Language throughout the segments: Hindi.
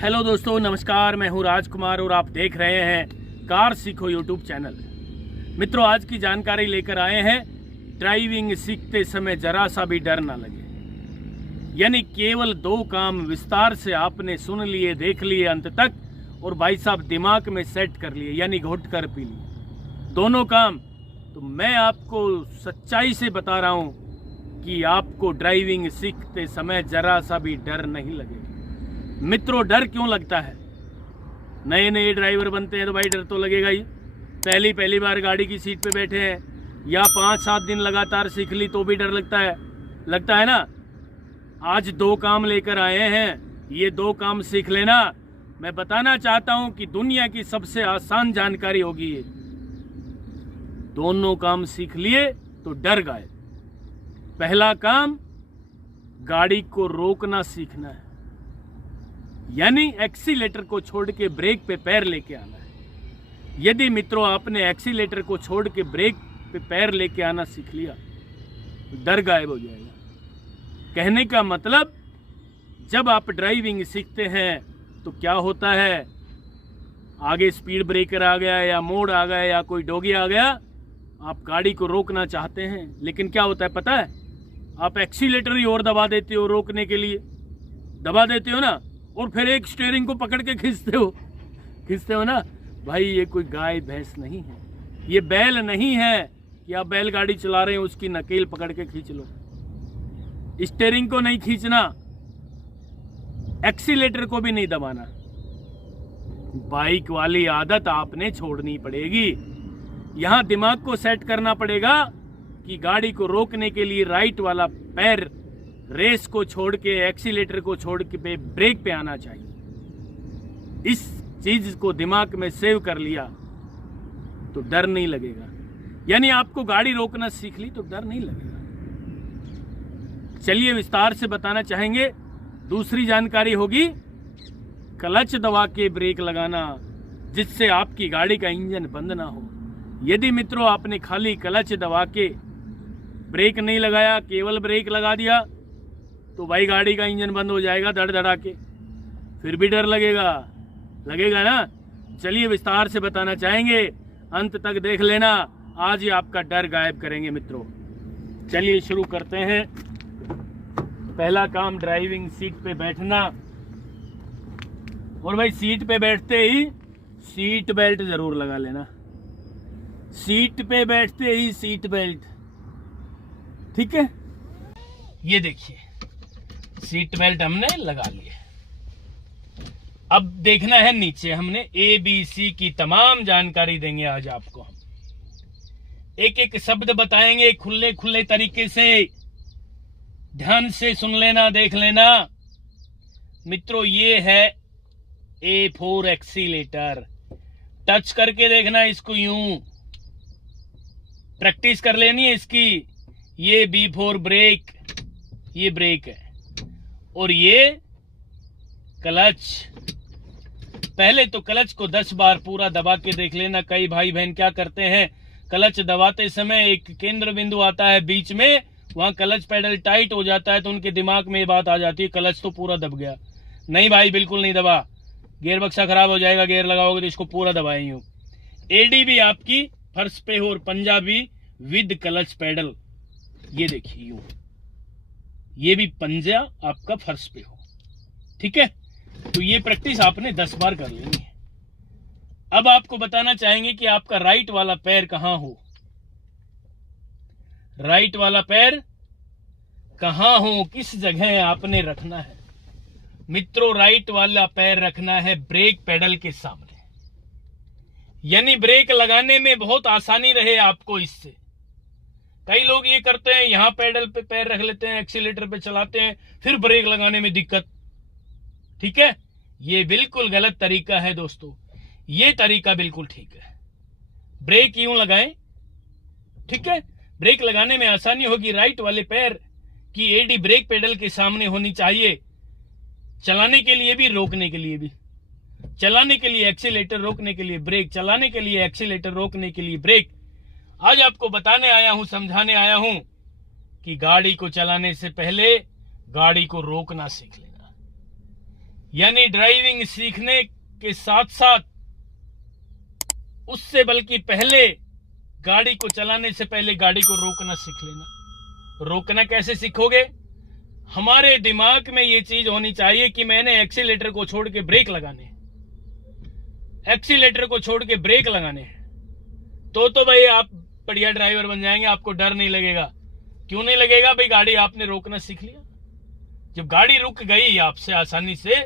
हेलो दोस्तों, नमस्कार। मैं हूं राजकुमार और आप देख रहे हैं कार सीखो यूट्यूब चैनल। मित्रों, आज की जानकारी लेकर आए हैं ड्राइविंग सीखते समय जरा सा भी डर ना लगे। यानी केवल 2 काम विस्तार से आपने सुन लिए, देख लिए अंत तक, और भाई साहब दिमाग में सेट कर लिए, यानी घोट कर पी लिए। दोनों काम तो मैं आपको सच्चाई से बता रहा हूं कि आपको ड्राइविंग सीखते समय जरा सा भी डर नहीं लगेगा। मित्रों, डर क्यों लगता है? नए नए ड्राइवर बनते हैं तो भाई डर तो लगेगा ही। पहली बार गाड़ी की सीट पे बैठे हैं या 5-7 दिन लगातार सीख ली तो भी डर लगता है ना। आज 2 काम लेकर आए हैं, ये 2 काम सीख लेना। मैं बताना चाहता हूं कि दुनिया की सबसे आसान जानकारी होगी ये। दोनों काम सीख लिए तो डर गए। पहला काम, गाड़ी को रोकना सीखना है, यानी एक्सीलेटर को छोड़ के ब्रेक पे पैर लेके आना है। यदि मित्रों आपने एक्सीलेटर को छोड़ के ब्रेक पे पैर लेके आना सीख लिया तो डर गायब हो जाएगा। कहने का मतलब, जब आप ड्राइविंग सीखते हैं तो क्या होता है, आगे स्पीड ब्रेकर आ गया या मोड़ आ गया या कोई डोगी आ गया, आप गाड़ी को रोकना चाहते हैं, लेकिन क्या होता है पता है, आप एक्सीलेटर ही और दबा देते हो, रोकने के लिए दबा देते हो ना, और फिर एक स्टीयरिंग को पकड़ के खींचते हो ना। भाई ये कोई गाय भैंस नहीं है, ये बैल नहीं है कि आप बैलगाड़ी चला रहे हैं उसकी नकेल पकड़ के खींच लो। स्टीयरिंग को नहीं खींचना, एक्सीलेटर को भी नहीं दबाना। बाइक वाली आदत आपने छोड़नी पड़ेगी। यहां दिमाग को सेट करना पड़ेगा कि गाड़ी को रोकने के लिए राइट वाला पैर रेस को छोड़ के, एक्सीलेटर को छोड़ के ब्रेक पे आना चाहिए। इस चीज को दिमाग में सेव कर लिया तो डर नहीं लगेगा। यानी आपको गाड़ी रोकना सीख ली तो डर नहीं लगेगा। चलिए विस्तार से बताना चाहेंगे। दूसरी जानकारी होगी क्लच दबा के ब्रेक लगाना, जिससे आपकी गाड़ी का इंजन बंद ना हो। यदि मित्रों आपने खाली क्लच दबा के ब्रेक नहीं लगाया, केवल ब्रेक लगा दिया, तो भाई गाड़ी का इंजन बंद हो जाएगा धड़ के। फिर भी डर लगेगा ना। चलिए विस्तार से बताना चाहेंगे, अंत तक देख लेना। आज ही आपका डर गायब करेंगे मित्रों। चलिए शुरू करते हैं। पहला काम, ड्राइविंग सीट पे बैठना। और भाई सीट पे बैठते ही सीट बेल्ट जरूर लगा लेना। सीट पे बैठते ही सीट बेल्ट, ठीक है। ये देखिए, सीट बेल्ट हमने लगा लिए। अब देखना है नीचे, हमने ABC की तमाम जानकारी देंगे आज आपको। हम एक एक शब्द बताएंगे खुले तरीके से। ध्यान से सुन लेना, देख लेना। मित्रों, ये है A4 एक्सीलेटर। टच करके देखना इसको, यूं प्रैक्टिस कर लेनी है इसकी। ये B4 ब्रेक, ये ब्रेक है, और ये क्लच। पहले तो क्लच को 10 बार पूरा दबा के देख लेना। कई भाई बहन क्या करते हैं, क्लच दबाते समय एक केंद्र बिंदु आता है बीच में, वहां क्लच पेडल टाइट हो जाता है तो उनके दिमाग में ये बात आ जाती है क्लच तो पूरा दब गया। नहीं भाई, बिल्कुल नहीं दबा, गियर बक्सा खराब हो जाएगा। गियर लगाओगे तो इसको पूरा दबाएं यूं। AD भी आपकी फर्श पे हो और पंजाबी विद क्लच पेडल। ये देखिए यूं, ये भी पंजा आपका फर्श पे हो, ठीक है। तो ये प्रैक्टिस आपने 10 बार कर लेनी है। अब आपको बताना चाहेंगे कि आपका राइट वाला पैर कहां हो। राइट वाला पैर कहां हो, किस जगह आपने रखना है। मित्रों, राइट वाला पैर रखना है ब्रेक पेडल के सामने, यानी ब्रेक लगाने में बहुत आसानी रहे आपको इससे। कई लोग ये करते हैं, यहां पेडल पे पैर रख लेते हैं, एक्सीलेटर पे चलाते हैं, फिर ब्रेक लगाने में दिक्कत, ठीक है। ये बिल्कुल गलत तरीका है दोस्तों। ये तरीका बिल्कुल ठीक है। ब्रेक यूं लगाएं, ठीक है। ब्रेक लगाने में आसानी होगी। राइट वाले पैर की AD ब्रेक पेडल के सामने होनी चाहिए, चलाने के लिए भी, रोकने के लिए भी। चलाने के लिए एक्सीलेटर, रोकने के लिए ब्रेक। चलाने के लिए एक्सीलेटर, रोकने के लिए ब्रेक। आज आपको बताने आया हूं, समझाने आया हूं कि गाड़ी को चलाने से पहले गाड़ी को रोकना सीख लेना। यानी ड्राइविंग सीखने के साथ साथ उससे बल्कि पहले गाड़ी को चलाने से पहले गाड़ी को रोकना सीख लेना। रोकना कैसे सीखोगे? हमारे दिमाग में ये चीज होनी चाहिए कि मैंने एक्सीलेटर को छोड़ के ब्रेक लगाने, एक्सीलेटर को छोड़ के ब्रेक लगाने, तो भाई आप बढ़िया ड्राइवर बन जाएंगे, आपको डर नहीं लगेगा। क्यों नहीं लगेगा भाई? गाड़ी आपने रोकना सीख लिया। जब गाड़ी रुक गई आपसे आसानी से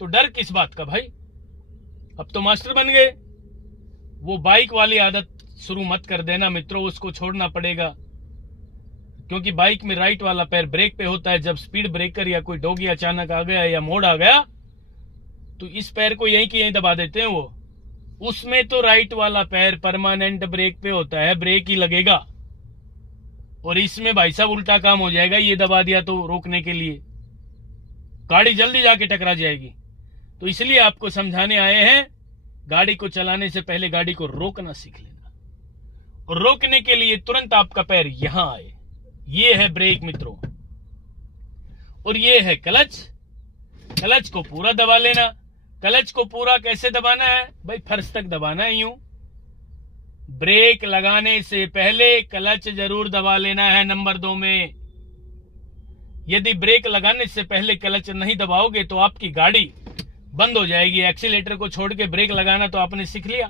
तो डर किस बात का भाई? अब तो मास्टर बन गए। वो बाइक वाली आदत शुरू मत कर देना मित्रों, उसको छोड़ना पड़ेगा, क्योंकि बाइक में राइट वाला पैर ब्रेक पे होता है। जब स्पीड ब्रेकर या कोई डोगी अचानक आ गया या मोड़ आ गया तो इस पैर को यहीं की यहीं दबा देते हैं वो। उसमें तो राइट वाला पैर परमानेंट ब्रेक पे होता है, ब्रेक ही लगेगा। और इसमें भाई साहब उल्टा काम हो जाएगा, ये दबा दिया तो रोकने के लिए गाड़ी जल्दी जाके टकरा जाएगी। तो इसलिए आपको समझाने आए हैं, गाड़ी को चलाने से पहले गाड़ी को रोकना सीख लेना। और रोकने के लिए तुरंत आपका पैर यहां आए, ये है ब्रेक मित्रों, और ये है क्लच। क्लच को पूरा दबा लेना। क्लच को पूरा कैसे दबाना है भाई? फर्श तक दबाना है यूं। ब्रेक लगाने से पहले क्लच जरूर दबा लेना है। नंबर 2 में, यदि ब्रेक लगाने से पहले क्लच नहीं दबाओगे तो आपकी गाड़ी बंद हो जाएगी। एक्सीलेटर को छोड़ के ब्रेक लगाना तो आपने सीख लिया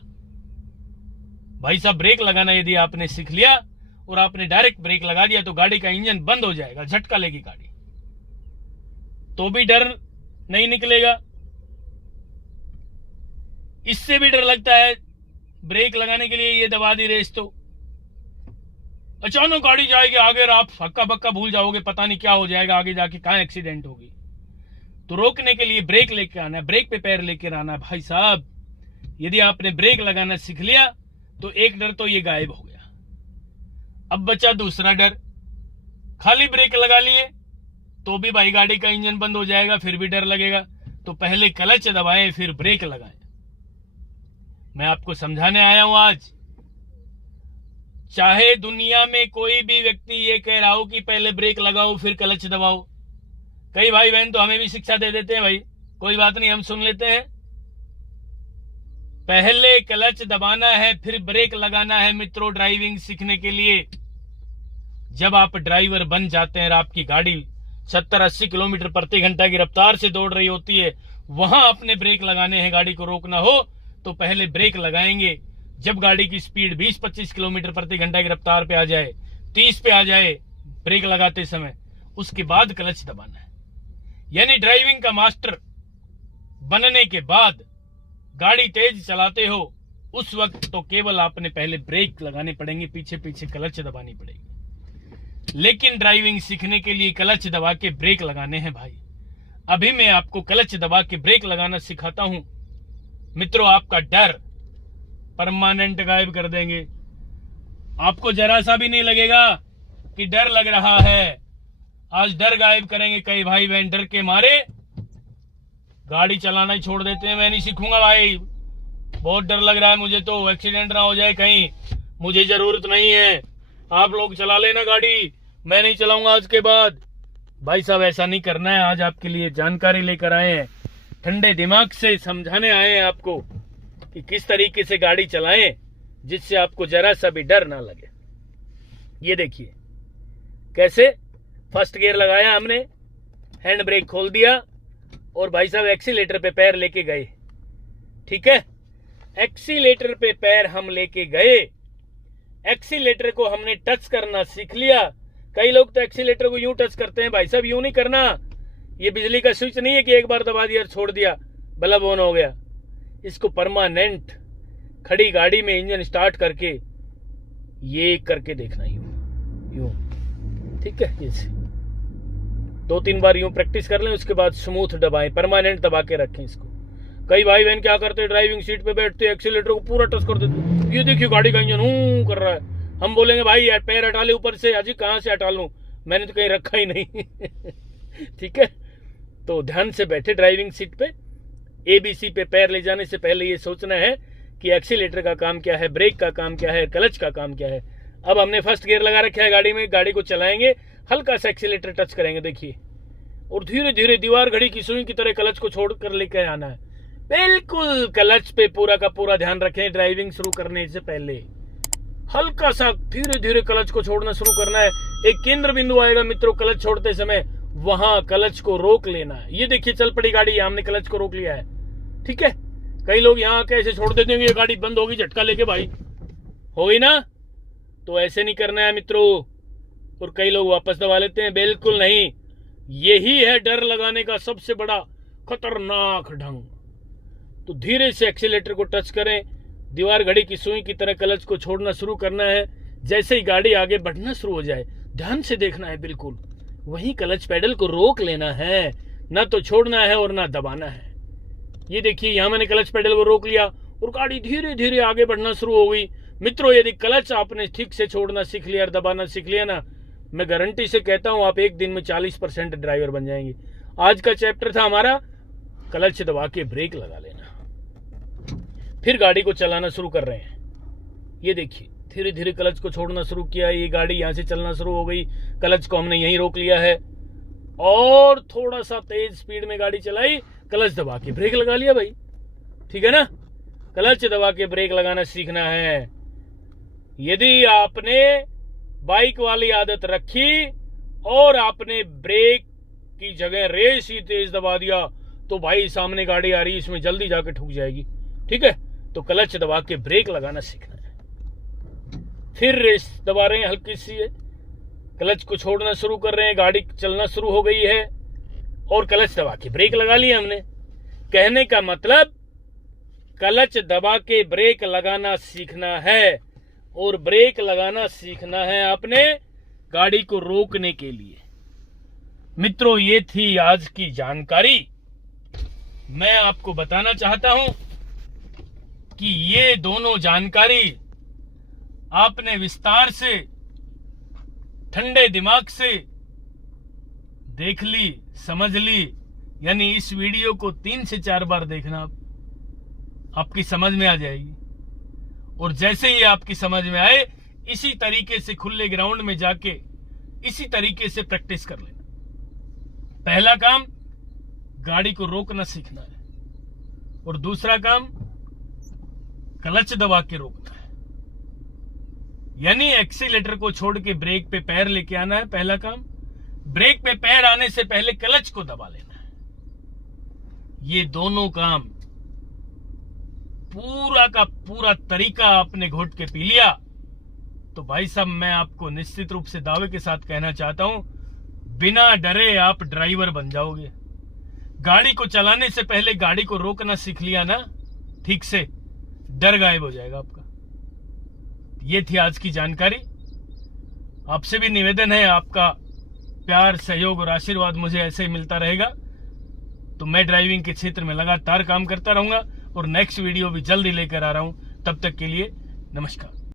भाई साहब। ब्रेक लगाना यदि आपने सीख लिया और आपने डायरेक्ट ब्रेक लगा दिया तो गाड़ी का इंजन बंद हो जाएगा, झटका लेगी गाड़ी, तो भी डर नहीं निकलेगा। इससे भी डर लगता है ब्रेक लगाने के लिए, ये दबा दी रेस तो अचानक गाड़ी जाएगी आगे और आप हक्का बक्का भूल जाओगे, पता नहीं क्या हो जाएगा आगे जाके, कहां एक्सीडेंट होगी। तो रोकने के लिए ब्रेक लेके आना है, ब्रेक पे पैर लेकर आना है भाई साहब। यदि आपने ब्रेक लगाना सीख लिया तो एक डर तो ये गायब हो गया। अब बचा दूसरा डर। खाली ब्रेक लगा लिए तो भी भाई गाड़ी का इंजन बंद हो जाएगा, फिर भी डर लगेगा। तो पहले क्लच दबाएं फिर ब्रेक लगाएं। मैं आपको समझाने आया हूं आज। चाहे दुनिया में कोई भी व्यक्ति ये कह रहा हो कि पहले ब्रेक लगाओ फिर क्लच दबाओ, कई भाई बहन तो हमें भी शिक्षा दे देते हैं, भाई कोई बात नहीं हम सुन लेते हैं। पहले क्लच दबाना है फिर ब्रेक लगाना है मित्रों, ड्राइविंग सीखने के लिए। जब आप ड्राइवर बन जाते हैं और आपकी गाड़ी 70-80 किलोमीटर प्रति घंटा की रफ्तार से दौड़ रही होती है, वहां आपने ब्रेक लगाने हैं, गाड़ी को रोकना हो तो पहले ब्रेक लगाएंगे। जब गाड़ी की स्पीड 20-25 किलोमीटर प्रति घंटा की रफ्तार पे आ जाए, 30 पे आ जाए ब्रेक लगाते समय, उसके बाद क्लच दबाना है। यानी ड्राइविंग का मास्टर बनने के बाद गाड़ी तेज चलाते हो उस वक्त तो केवल आपने पहले ब्रेक लगाने पड़ेंगे, पीछे पीछे क्लच दबानी पड़ेगी। लेकिन ड्राइविंग सीखने के लिए क्लच दबा के ब्रेक लगाने हैं भाई। अभी मैं आपको क्लच दबा के ब्रेक लगाना सिखाता हूं मित्रों। आपका डर परमानेंट गायब कर देंगे। आपको जरा सा भी नहीं लगेगा कि डर लग रहा है। आज डर गायब करेंगे। कई भाई बहन डर के मारे गाड़ी चलाना ही छोड़ देते हैं। मैं नहीं सीखूंगा भाई, बहुत डर लग रहा है मुझे, तो एक्सीडेंट ना हो जाए कहीं, मुझे जरूरत नहीं है, आप लोग चला लेना गाड़ी, मैं नहीं चलाऊंगा आज के बाद। भाई साहब ऐसा नहीं करना है। आज आपके लिए जानकारी लेकर आए हैं, ठंडे दिमाग से समझाने आए हैं आपको कि किस तरीके से गाड़ी चलाएं जिससे आपको जरा सा भी डर ना लगे। ये देखिए कैसे फर्स्ट गियर लगाया हमने, हैंड ब्रेक खोल दिया और भाई साहब एक्सीलेटर पे पैर लेके गए। ठीक है, एक्सीलेटर पे पैर हम लेके गए, एक्सीलेटर को हमने टच करना सीख लिया। कई लोग तो एक्सीलेटर को यूं टच करते हैं, भाई साहब यूं नहीं करना। ये बिजली का स्विच नहीं है कि एक बार दबा दिया छोड़ दिया बल्ब ऑन हो गया। इसको परमानेंट खड़ी गाड़ी में इंजन स्टार्ट करके ये करके देखना, यूं। ठीक है, ये 2-3 बार यूं प्रैक्टिस कर लें, उसके बाद स्मूथ दबाएं, परमानेंट दबा के रखें इसको। कई भाई बहन क्या करते हैं, ड्राइविंग सीट पे बैठते एक्सीलेटर को पूरा टच कर देते, ये देखिए गाड़ी का इंजन हूं कर रहा है। हम बोलेंगे भाई पैर हटा ले ऊपर से। अजी कहां से हटा लूं, मैंने तो कहीं रखा ही नहीं। ठीक है, तो ध्यान से बैठे ड्राइविंग सीट पे। एबीसी पे पैर ले जाने से पहले ये सोचना है कि एक्सीलेटर का काम क्या है, ब्रेक का काम क्या है, क्लच का काम क्या है। अब हमने फर्स्ट गियर लगा रखा है गाड़ी में, गाड़ी को चलाएंगे, हल्का सा एक्सीलेटर टच करेंगे, देखिए और धीरे धीरे दीवार घड़ी की सुई की तरह क्लच को छोड़कर लेकर आना है। बिल्कुल क्लच पे पूरा का पूरा ध्यान रखें। ड्राइविंग शुरू करने से पहले हल्का सा धीरे धीरे क्लच को छोड़ना शुरू करना है। एक केंद्र बिंदु आएगा मित्रों क्लच छोड़ते समय, वहां क्लच को रोक लेना है। ये देखिए चल पड़ी गाड़ी, हमने क्लच को रोक लिया है। ठीक है, कई लोग यहाँ कैसे छोड़ देते हैं, ये गाड़ी बंद होगी झटका लेके, भाई हो गई ना, तो ऐसे नहीं करना है मित्रों। और कई लोग वापस दबा लेते हैं, बिल्कुल नहीं। यही है डर लगाने का सबसे बड़ा खतरनाक ढंग। तो धीरे से एक्सीलेटर को टच करें, दीवार घड़ी की सुई की तरह क्लच को छोड़ना शुरू करना है। जैसे ही गाड़ी आगे बढ़ना शुरू हो जाए, ध्यान से देखना है, बिल्कुल वही क्लच पेडल को रोक लेना है, ना तो छोड़ना है और ना दबाना है। ये देखिए यहां मैंने क्लच पेडल को रोक लिया और गाड़ी धीरे धीरे आगे बढ़ना शुरू हो गई। मित्रों यदि क्लच आपने ठीक से छोड़ना सीख लिया और दबाना सीख लिया ना, मैं गारंटी से कहता हूं आप एक दिन में 40% ड्राइवर बन जाएंगे। आज का चैप्टर था हमारा क्लच दबा के ब्रेक लगा लेना। फिर गाड़ी को चलाना शुरू कर रहे हैं। ये देखिए धीरे धीरे क्लच को छोड़ना शुरू किया, ये गाड़ी यहां से चलना शुरू हो गई। क्लच को हमने यहीं रोक लिया है और थोड़ा सा तेज स्पीड में गाड़ी चलाई, क्लच दबा के ब्रेक लगा लिया भाई। ठीक है ना, क्लच दबा के ब्रेक लगाना सीखना है। यदि आपने बाइक वाली आदत रखी और आपने ब्रेक की जगह रेस ही तेज दबा दिया, तो भाई सामने गाड़ी आ रही है, इसमें जल्दी जाके ठुक जाएगी। ठीक है, तो क्लच दबा के ब्रेक लगाना सीखना है। फिर रेस दबा रहे हैं हल्की सी, क्लच को छोड़ना शुरू कर रहे हैं, गाड़ी चलना शुरू हो गई है और क्लच दबा के ब्रेक लगा लिया हमने। कहने का मतलब क्लच दबा के ब्रेक लगाना सीखना है, और ब्रेक लगाना सीखना है आपने गाड़ी को रोकने के लिए। मित्रों ये थी आज की जानकारी। मैं आपको बताना चाहता हूं कि ये दोनों जानकारी आपने विस्तार से ठंडे दिमाग से देख ली, समझ ली। यानी इस वीडियो को 3 से 4 बार देखना, आपकी समझ में आ जाएगी। और जैसे ही आपकी समझ में आए, इसी तरीके से खुले ग्राउंड में जाके इसी तरीके से प्रैक्टिस कर लेना। पहला काम गाड़ी को रोकना सीखना है, और दूसरा काम क्लच दबा के रोकना है। यानी एक्सीलेटर को छोड़ के ब्रेक पे पैर लेके आना है, पहला काम। ब्रेक पे पैर आने से पहले क्लच को दबा लेना है। ये दोनों काम पूरा का पूरा तरीका आपने घोट के पी लिया, तो भाई साहब मैं आपको निश्चित रूप से दावे के साथ कहना चाहता हूं, बिना डरे आप ड्राइवर बन जाओगे। गाड़ी को चलाने से पहले गाड़ी को रोकना सीख लिया ना ठीक से, डर गायब हो जाएगा आपका। ये थी आज की जानकारी। आपसे भी निवेदन है, आपका प्यार, सहयोग और आशीर्वाद मुझे ऐसे ही मिलता रहेगा तो मैं ड्राइविंग के क्षेत्र में लगातार काम करता रहूंगा, और नेक्स्ट वीडियो भी जल्दी लेकर आ रहा हूं। तब तक के लिए नमस्कार।